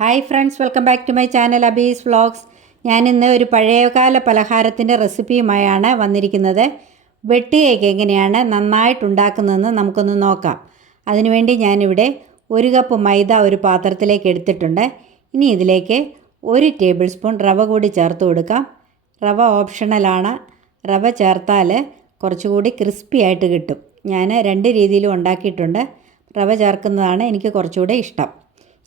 Hi friends, welcome back to my channel Abi's vlogs. ഞാനിന്ന് ഒരു പഴയകാല പലഹാരത്തിൻ്റെ റെസിപ്പിയുമായാണ് വന്നിരിക്കുന്നത്. വെട്ട് കേക്ക് എങ്ങനെയാണ് നന്നായിട്ടുണ്ടാക്കുന്നതെന്ന് നമുക്കൊന്ന് നോക്കാം. അതിനുവേണ്ടി ഞാനിവിടെ 1 കപ്പ് മൈദ ഒരു പാത്രത്തിലേക്ക് എടുത്തിട്ടുണ്ട്. ഇനി ഇതിലേക്ക് 1 ടേബിൾ സ്പൂൺ റവ കൂടി ചേർത്ത് കൊടുക്കാം. റവ ഓപ്ഷണലാണ്. റവ ചേർത്താൽ കുറച്ചുകൂടി ക്രിസ്പി ആയിട്ട് കിട്ടും. ഞാൻ 2 രീതിയിലും ഉണ്ടാക്കിയിട്ടുണ്ട്. റവ ചേർക്കുന്നതാണ് എനിക്ക് കുറച്ചുകൂടെ ഇഷ്ടം.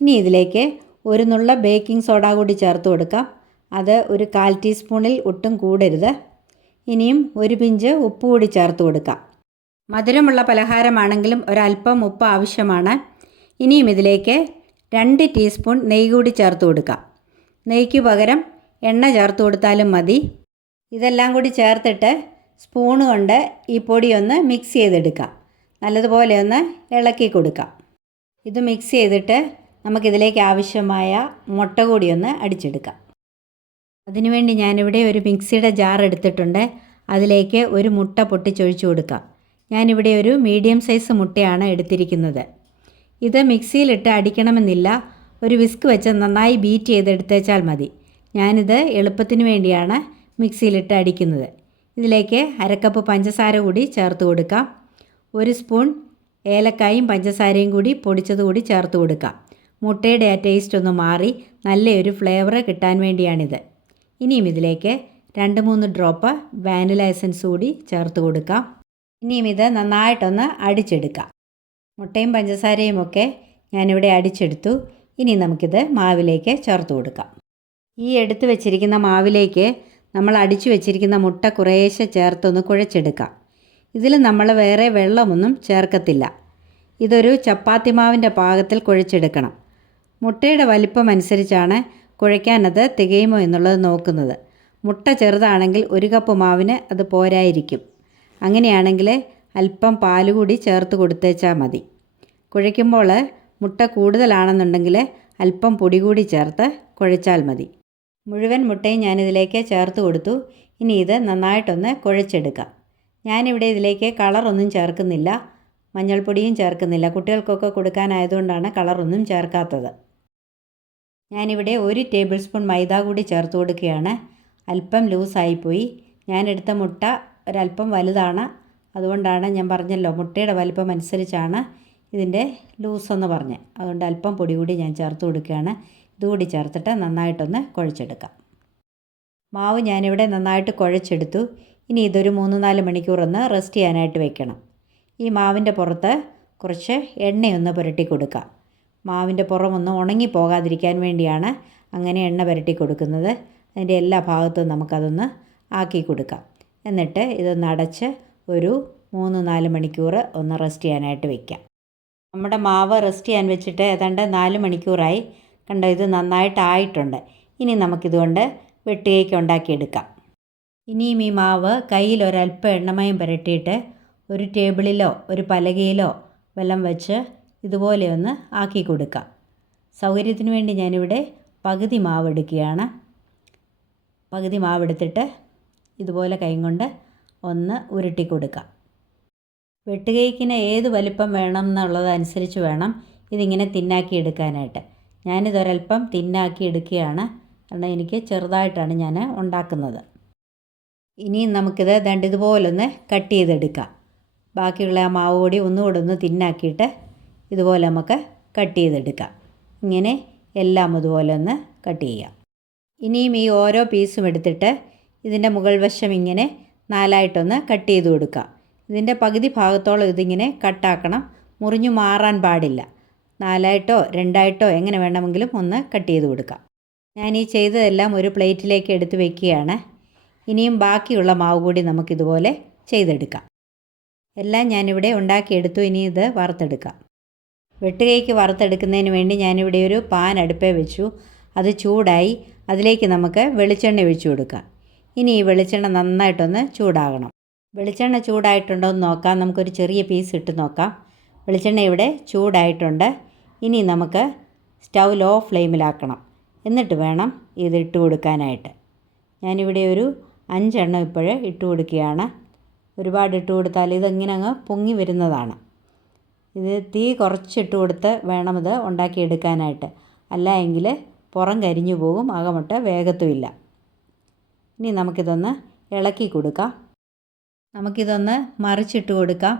ഇനി ഇതിലേക്ക് 1 നുള്ള ബേക്കിംഗ് സോഡ കൂടി ചേർത്ത് കൊടുക്കാം. അത് ഒരു 1/4 ടീസ്പൂണിൽ ഒട്ടും കൂടരുത്. ഇനിയും 1 പിഞ്ച് ഉപ്പ് കൂടി ചേർത്ത് കൊടുക്കാം. മധുരമുള്ള പലഹാരമാണെങ്കിലും ഒരല്പം ഉപ്പ് ആവശ്യമാണ്. ഇനിയും ഇതിലേക്ക് 2 ടീസ്പൂൺ നെയ്യ് കൂടി ചേർത്ത് കൊടുക്കാം. നെയ്യ്ക്ക് പകരം എണ്ണ ചേർത്ത് കൊടുത്താലും മതി. ഇതെല്ലാം കൂടി ചേർത്തിട്ട് സ്പൂണ് കൊണ്ട് ഈ പൊടി ഒന്ന് മിക്സ് ചെയ്തെടുക്കാം. നല്ലതുപോലെ ഒന്ന് ഇളക്കി കൊടുക്കാം. ഇത് മിക്സ് ചെയ്തിട്ട് നമുക്കിതിലേക്ക് ആവശ്യമായ മുട്ട കൂടി ഒന്ന് അടിച്ചെടുക്കാം. അതിനുവേണ്ടി ഞാനിവിടെ ഒരു മിക്സിയുടെ ജാർ എടുത്തിട്ടുണ്ട്. അതിലേക്ക് ഒരു മുട്ട പൊട്ടിച്ചൊഴിച്ചു കൊടുക്കാം. ഞാനിവിടെ ഒരു മീഡിയം സൈസ് മുട്ടയാണ് എടുത്തിരിക്കുന്നത്. ഇത് മിക്സിയിലിട്ട് അടിക്കണമെന്നില്ല. ഒരു വിസ്ക് വെച്ച് നന്നായി ബീറ്റ് ചെയ്തെടുത്തേച്ചാൽ മതി. ഞാനിത് എളുപ്പത്തിന് വേണ്ടിയാണ് മിക്സിയിലിട്ട് അടിക്കുന്നത്. ഇതിലേക്ക് 1/2 കപ്പ് പഞ്ചസാര കൂടി ചേർത്ത് കൊടുക്കാം. 1 സ്പൂൺ ഏലക്കായും പഞ്ചസാരയും കൂടി പൊടിച്ചത് കൂടി ചേർത്ത് കൊടുക്കാം. മുട്ടയുടെ ആ ടേസ്റ്റ് ഒന്ന് മാറി നല്ലൊരു ഫ്ലേവർ കിട്ടാൻ വേണ്ടിയാണിത്. ഇനിയും ഇതിലേക്ക് 2-3 ഡ്രോപ്പ് വാനില എസൻസ് കൂടി ചേർത്ത് കൊടുക്കാം. ഇനിയും ഇത് നന്നായിട്ടൊന്ന് അടിച്ചെടുക്കാം. മുട്ടയും പഞ്ചസാരയും ഒക്കെ ഞാനിവിടെ അടിച്ചെടുത്തു. ഇനി നമുക്കിത് മാവിലേക്ക് ചേർത്ത് കൊടുക്കാം. ഈ എടുത്തു വെച്ചിരിക്കുന്ന മാവിലേക്ക് നമ്മൾ അടിച്ചു വെച്ചിരിക്കുന്ന മുട്ട കുറേശ്ശെ ചേർത്തൊന്ന് കുഴച്ചെടുക്കാം. ഇതിൽ നമ്മൾ വേറെ വെള്ളമൊന്നും ചേർക്കത്തില്ല. ഇതൊരു ചപ്പാത്തി മാവിൻ്റെ പാകത്തിൽ കുഴച്ചെടുക്കണം. മുട്ടയുടെ വലിപ്പം അനുസരിച്ചാണ് കുഴയ്ക്കാനത് തികയുമോ എന്നുള്ളത് നോക്കുന്നത്. മുട്ട ചെറുതാണെങ്കിൽ 1 കപ്പ് മാവിന് അത് പോരായിരിക്കും. അങ്ങനെയാണെങ്കിൽ അല്പം പാല് കൂടി ചേർത്ത് കൊടുത്തേച്ചാൽ മതി. കുഴയ്ക്കുമ്പോൾ മുട്ട കൂടുതലാണെന്നുണ്ടെങ്കിൽ അല്പം പൊടി കൂടി ചേർത്ത് കുഴച്ചാൽ മതി. മുഴുവൻ മുട്ടയും ഞാനിതിലേക്ക് ചേർത്ത് കൊടുത്തു. ഇനി ഇത് നന്നായിട്ടൊന്ന് കുഴച്ചെടുക്കാം. ഞാനിവിടെ ഇതിലേക്ക് കളറൊന്നും ചേർക്കുന്നില്ല, മഞ്ഞൾപ്പൊടിയും ചേർക്കുന്നില്ല. കുട്ടികൾക്കൊക്കെ കൊടുക്കാനായതുകൊണ്ടാണ് കളറൊന്നും ചേർക്കാത്തത്. ഞാനിവിടെ 1 ടേബിൾ സ്പൂൺ മൈദ കൂടി ചേർത്ത് കൊടുക്കുകയാണ്. അല്പം ലൂസായിപ്പോയി. ഞാനെടുത്ത മുട്ട ഒരല്പം വലുതാണ്. അതുകൊണ്ടാണ് ഞാൻ പറഞ്ഞല്ലോ, മുട്ടയുടെ വലിപ്പം അനുസരിച്ചാണ് ഇതിൻ്റെ ലൂസെന്ന് പറഞ്ഞത്. അതുകൊണ്ട് അല്പം പൊടി കൂടി ഞാൻ ചേർത്ത് കൊടുക്കുകയാണ്. ഇതുകൂടി ചേർത്തിട്ട് നന്നായിട്ടൊന്ന് കുഴച്ചെടുക്കാം. മാവ് ഞാനിവിടെ നന്നായിട്ട് കുഴച്ചെടുത്തു. ഇനി ഇതൊരു 3-4 മണിക്കൂറൊന്ന് റെസ്റ്റ് ചെയ്യാനായിട്ട് വെക്കണം. ഈ മാവിൻ്റെ പുറത്ത് കുറച്ച് എണ്ണയൊന്ന് പുരട്ടി കൊടുക്കാം. മാവിൻ്റെ പുറമൊന്ന് ഉണങ്ങി പോകാതിരിക്കാൻ വേണ്ടിയാണ് അങ്ങനെ എണ്ണ പുരട്ടി കൊടുക്കുന്നത്. അതിൻ്റെ എല്ലാ ഭാഗത്തും നമുക്കതൊന്ന് ആക്കി കൊടുക്കാം. എന്നിട്ട് ഇതൊന്ന് അടച്ച് ഒരു 3-4 മണിക്കൂർ ഒന്ന് റെസ്റ്റ് ചെയ്യാനായിട്ട് വയ്ക്കാം. നമ്മുടെ മാവ് റെസ്റ്റ് ചെയ്യാൻ വെച്ചിട്ട് ഏതാണ്ട് 4 മണിക്കൂറായി. കണ്ടോ, ഇത് നന്നായിട്ടായിട്ടുണ്ട്. ഇനി നമുക്കിതുകൊണ്ട് വെട്ട് കേക്ക് ഉണ്ടാക്കിയെടുക്കാം. ഇനിയും ഈ മാവ് കയ്യിൽ ഒരല്പം എണ്ണമയം പുരട്ടിയിട്ട് ഒരു ടേബിളിലോ ഒരു പലകയിലോ വെള്ളം വെച്ച് ഇതുപോലെ ഒന്ന് ആക്കി കൊടുക്കാം. സൗകര്യത്തിന് വേണ്ടി ഞാനിവിടെ പകുതി മാവ് എടുക്കുകയാണ്. പകുതി മാവെടുത്തിട്ട് ഇതുപോലെ കൈ കൊണ്ട് ഒന്ന് ഉരുട്ടി കൊടുക്കാം. വെട്ട് കേക്കിന് ഏത് വലിപ്പം വേണം എന്നുള്ളതനുസരിച്ച് വേണം ഇതിങ്ങനെ തിന്നാക്കി എടുക്കാനായിട്ട്. ഞാനിതൊരല്പം തിന്നാക്കി എടുക്കുകയാണ്, കാരണം എനിക്ക് ചെറുതായിട്ടാണ് ഞാൻ ഉണ്ടാക്കുന്നത്. ഇനിയും നമുക്കിത് ഇതുപോലൊന്ന് കട്ട് ചെയ്തെടുക്കാം. ബാക്കിയുള്ള ആ മാവ് പൊടി ഒന്നുകൂടെ ഒന്ന് തിന്നാക്കിയിട്ട് ഇതുപോലെ നമുക്ക് കട്ട് ചെയ്തെടുക്കാം. ഇങ്ങനെ എല്ലാം അതുപോലെ ഒന്ന് കട്ട് ചെയ്യാം. ഇനിയും ഈ ഓരോ പീസും എടുത്തിട്ട് ഇതിൻ്റെ മുകൾ വശം ഇങ്ങനെ 4ആയിട്ടൊന്ന് കട്ട് ചെയ്ത് കൊടുക്കാം. ഇതിൻ്റെ പകുതി ഭാഗത്തോളം ഇതിങ്ങനെ കട്ടാക്കണം, മുറിഞ്ഞു മാറാൻ പാടില്ല. 4ആയിട്ടോ 2ആയിട്ടോ എങ്ങനെ വേണമെങ്കിലും ഒന്ന് കട്ട് ചെയ്ത് കൊടുക്കാം. ഞാൻ ഈ ചെയ്തതെല്ലാം ഒരു പ്ലേറ്റിലേക്ക് എടുത്ത് വയ്ക്കുകയാണ്. ഇനിയും ബാക്കിയുള്ള മാവ് കൂടി നമുക്കിതുപോലെ ചെയ്തെടുക്കാം. എല്ലാം ഞാനിവിടെ ഉണ്ടാക്കിയെടുത്തു. ഇനി ഇത് വറുത്തെടുക്കാം. വെട്ട് കേക്ക് വറുത്തെടുക്കുന്നതിന് വേണ്ടി ഞാനിവിടെ ഒരു പാൻ അടുപ്പേ വെച്ചു. അത് ചൂടായി. അതിലേക്ക് നമുക്ക് വെളിച്ചെണ്ണ ഒഴിച്ചു കൊടുക്കാം. ഇനി ഈ വെളിച്ചെണ്ണ നന്നായിട്ടൊന്ന് ചൂടാകണം. വെളിച്ചെണ്ണ ചൂടായിട്ടുണ്ടോ എന്ന് നോക്കാം. നമുക്കൊരു ചെറിയ പീസ് ഇട്ട് നോക്കാം. വെളിച്ചെണ്ണ ഇവിടെ ചൂടായിട്ടുണ്ട്. ഇനി നമുക്ക് സ്റ്റൗ ലോ ഫ്ലെയിമിലാക്കണം. എന്നിട്ട് വേണം ഇത് ഇട്ട് കൊടുക്കാനായിട്ട്. ഞാനിവിടെ ഒരു 5 എണ്ണം ഇപ്പോഴേ ഇട്ട് കൊടുക്കുകയാണ്. ഒരുപാട് ഇട്ട് കൊടുത്താൽ ഇതിങ്ങനെ അങ്ങ് പൊങ്ങി വരുന്നതാണ്. ഇത് തീ കുറച്ചിട്ട് കൊടുത്ത് വേണം ഇത് ഉണ്ടാക്കിയെടുക്കാനായിട്ട്. അല്ല എങ്കിൽ പുറം കരിഞ്ഞു പോകും, അകമുട്ട വേഗത്തുമില്ല. ഇനി നമുക്കിതൊന്ന് ഇളക്കി കൊടുക്കാം. നമുക്കിതൊന്ന് മറിച്ചിട്ട് കൊടുക്കാം.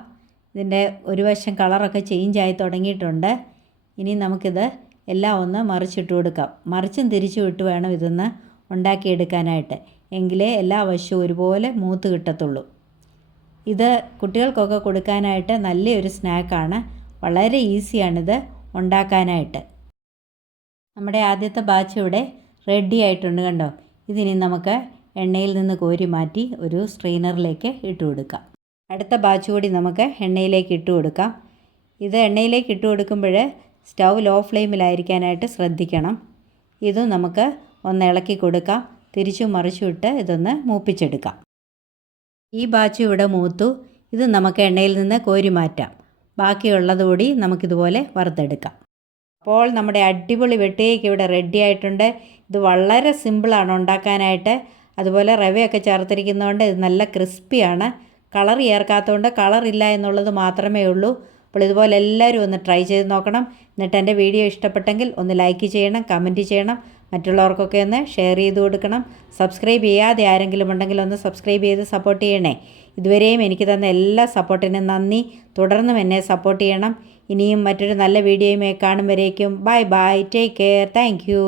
ഇതിൻ്റെ ഒരു വശം കളറൊക്കെ ചേഞ്ചായി തുടങ്ങിയിട്ടുണ്ട്. ഇനി നമുക്കിത് എല്ലാം ഒന്ന് മറിച്ചിട്ട് കൊടുക്കാം. മറിച്ചും തിരിച്ചും ഇട്ട് വേണം ഇതൊന്ന് ഉണ്ടാക്കിയെടുക്കാനായിട്ട്, എങ്കിലേ എല്ലാ വശവും ഒരുപോലെ മൂത്ത് കിട്ടത്തുള്ളൂ. ഇത് കുട്ടികൾക്കൊക്കെ കൊടുക്കാനായിട്ട് നല്ലൊരു സ്നാക്കാണ്. വളരെ ഈസിയാണിത് ഉണ്ടാക്കാനായിട്ട്. നമ്മുടെ ആദ്യത്തെ ബാച്ച് ഇവിടെ റെഡി ആയിട്ടുണ്ട്, കണ്ടോ. ഇതിനി നമുക്ക് എണ്ണയിൽ നിന്ന് കോരി മാറ്റി ഒരു സ്ട്രെയിനറിലേക്ക് ഇട്ട് കൊടുക്കാം. അടുത്ത ബാച്ച് കൂടി നമുക്ക് എണ്ണയിലേക്ക് ഇട്ട് കൊടുക്കാം. ഇത് എണ്ണയിലേക്ക് ഇട്ട് കൊടുക്കുമ്പോൾ സ്റ്റൗ ലോ ഫ്ലെയിമിലായിരിക്കാനായിട്ട് ശ്രദ്ധിക്കണം. ഇതും നമുക്ക് ഒന്ന് ഇളക്കി കൊടുക്കാം. തിരിച്ചും മറിച്ചും ഇട്ട് ഇതൊന്ന് മൂപ്പിച്ചെടുക്കാം. ഈ ബാച്ച് ഇവിടെ മൂത്തു. ഇത് നമുക്ക് എണ്ണയിൽ നിന്ന് കോരി മാറ്റാം. ബാക്കിയുള്ളത് കൂടി നമുക്കിതുപോലെ വറുത്തെടുക്കാം. അപ്പോൾ നമ്മുടെ അടിപൊളി വെട്ട് കേക്ക് ഇവിടെ റെഡി ആയിട്ടുണ്ട്. ഇത് വളരെ സിമ്പിളാണ് ഉണ്ടാക്കാനായിട്ട്. അതുപോലെ റവയൊക്കെ ചേർത്തിരിക്കുന്നതുകൊണ്ട് ഇത് നല്ല ക്രിസ്പിയാണ്. കളർ ചേർക്കാത്തതുകൊണ്ട് കളറില്ല എന്നുള്ളത് മാത്രമേ ഉള്ളൂ. അപ്പോൾ ഇതുപോലെ എല്ലാവരും ഒന്ന് ട്രൈ ചെയ്ത് നോക്കണം. എന്നിട്ട് എൻ്റെ വീഡിയോ ഇഷ്ടപ്പെട്ടെങ്കിൽ ഒന്ന് ലൈക്ക് ചെയ്യണം, കമൻറ്റ് ചെയ്യണം, മറ്റുള്ളവർക്കൊക്കെ ഒന്ന് ഷെയർ ചെയ്ത് കൊടുക്കണം. സബ്സ്ക്രൈബ് ചെയ്യാതെ ആരെങ്കിലും ഉണ്ടെങ്കിൽ ഒന്ന് സബ്സ്ക്രൈബ് ചെയ്ത് സപ്പോർട്ട് ചെയ്യണേ. ഇതുവരെയും എനിക്ക് തന്ന എല്ലാ സപ്പോർട്ടിനും നന്ദി. തുടർന്നും എന്നെ സപ്പോർട്ട് ചെയ്യണം. ഇനിയും മറ്റൊരു നല്ല വീഡിയോയുമായി കാണും വരേക്കും bye bye, take care, thank you.